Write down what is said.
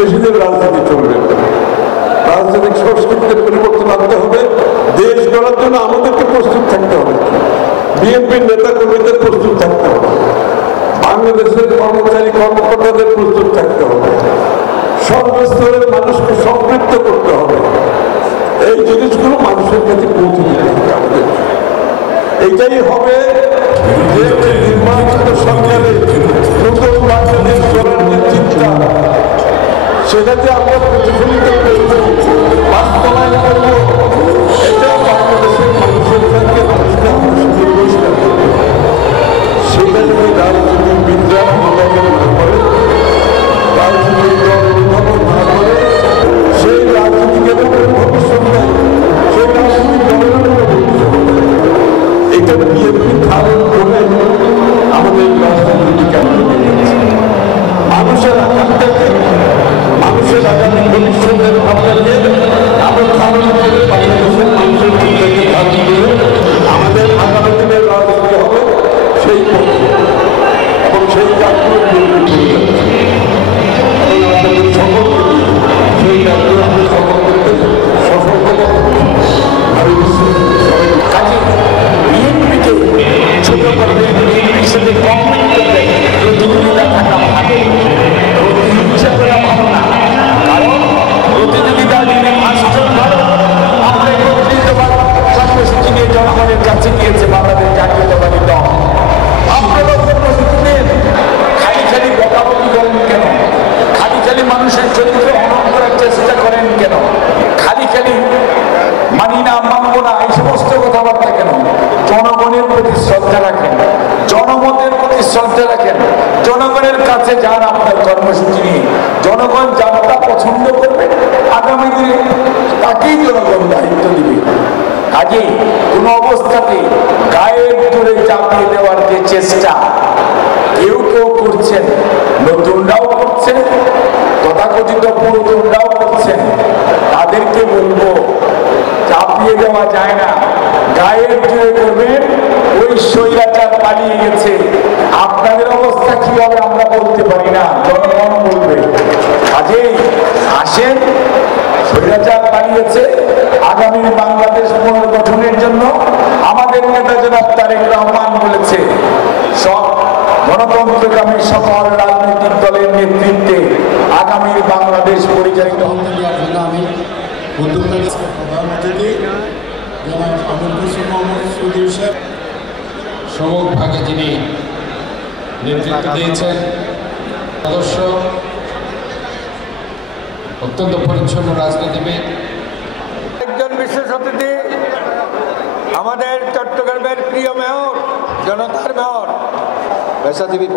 বেশি দিন রাজনীতি চলবে। রাজনৈতিক সংস্কৃতিতে পরিবর্তন আনতে হবে। দেশ গড়ার জন্য আমাদেরকে প্রস্তুত থাকতে হবে। বিএনপির নেতা কর্মীদের প্রস্তুত থাকতে হবে। বাংলাদেশের কর্মচারী কর্মকর্তাদের প্রস্তুত থাকতে হবে। সর্বস্তরের মানুষকে সম্পৃক্ত করতে হবে। এই জিনিসগুলো মানুষের কাছে পৌঁছে দিতে হবে আমাদের। এইটাই হবে যে নির্বাচিত সরকারের নতুন বাংলাদেশ গড়ার যে চিন্তা, সেটাতে আমরা প্রতিফলিত করব, বাস্তবায়ন করব। এটা বাংলাদেশের মানুষের কাছে মানুষকে আমরা সুযোগ করব। সেটা যদি রাজনীতিবিদরা অনুধাবন না করে, রাজনীতিক দল অনুধাবন না করে, সেই রাজনীতিকের উপরে ভবিষ্যৎ নেই, সেই রাজনীতিক দলের উপরে ভবিষ্যৎ নেই। এটা বিএনপি ধারণ করে আমাদের রাজনীতিকে মানুষের আকাঙ্ক্ষাকে, মানুষের আগামী ভবিষ্যতের ভাবনাকে আমরা ধারণ করে, বাংলাদেশের মানুষের চিন্তাকে ধারণ করে আমাদের আগামী দিনের রাজনীতি হবে সেই পথে, এবং সেই কাজগুলো আপনাদের সকলকে সেই কাজগুলো আমরা সফল করতে সফল করব। আমি কাজে বিএনপিকে ছোট করবে, বিএনপির সাথে কমেন্ট করবে, প্রতিযোগিতা থাকা ভালো, প্রতিহিংসা করা ভালো না। কারণ প্রতিযোগিতা যদি আসছেন ভালো, আমরা একত্রিতবাদ কর্মসূচি নিয়ে জনগণের কাছে গিয়েছে বাংলাদেশ জাতীয়তাবাদী দল। আপনারা কর্মসূচি নেন, খালি খালি বকাবকি করেন কেন? খালি খালি মানুষের চরিত্র হনন করার চেষ্টা করেন কেন? খালি খালি মানি না, মানব না, এই সমস্ত কথাবার্তা কেন? জনগণের প্রতি শ্রদ্ধা রাখেন, জনমতের প্রতি শ্রদ্ধা রাখেন, জনগণের কাছে যান আপনার কর্মসূচি নিয়ে। জনগণ যাত্রা পছন্দ করবে, আগামী দিনে তাকেই জনগণ দায়িত্ব দিবে। কাজেই কোন অবস্থাতে গায়ের জোরে চাপিয়ে দেওয়ার যে চেষ্টা কেউ কেউ করছেন, নতুনরাও করছেন, তথাকথিত পুরাতনরাও করছেন, তাদেরকে বলবো চাপিয়ে দেওয়া যায় না। গায়ের জোরে করবেন, ওই স্বৈরাচার পালিয়ে গেছে। আপনাদের অবস্থা কি হবে আমরা বলতে পারি না, জনগণ বলবে। কাজেই আসেন, স্বৈরাচার পালিয়েছে, আগামী বাংলাদেশ পুনর্গঠনের জন্য আমাদের নেতা জনাব তারেক রহমান বলেছে সব গণতন্ত্রকামী সকল রাজনৈতিক দলের নেতৃত্বে আগামী বাংলাদেশ পরিচালিত হতে দেওয়ার জন্য আমি সমক ভাগে যিনি নেতৃত্ব দিয়েছেন, সদস্য, অত্যন্ত পরিচ্ছন্ন রাজনীতিবিদ, একজন বিশেষ অতিথি আমাদের চট্টগ্রামের প্রিয় মেয়র, জনতার মেয়র, পেশাজীবী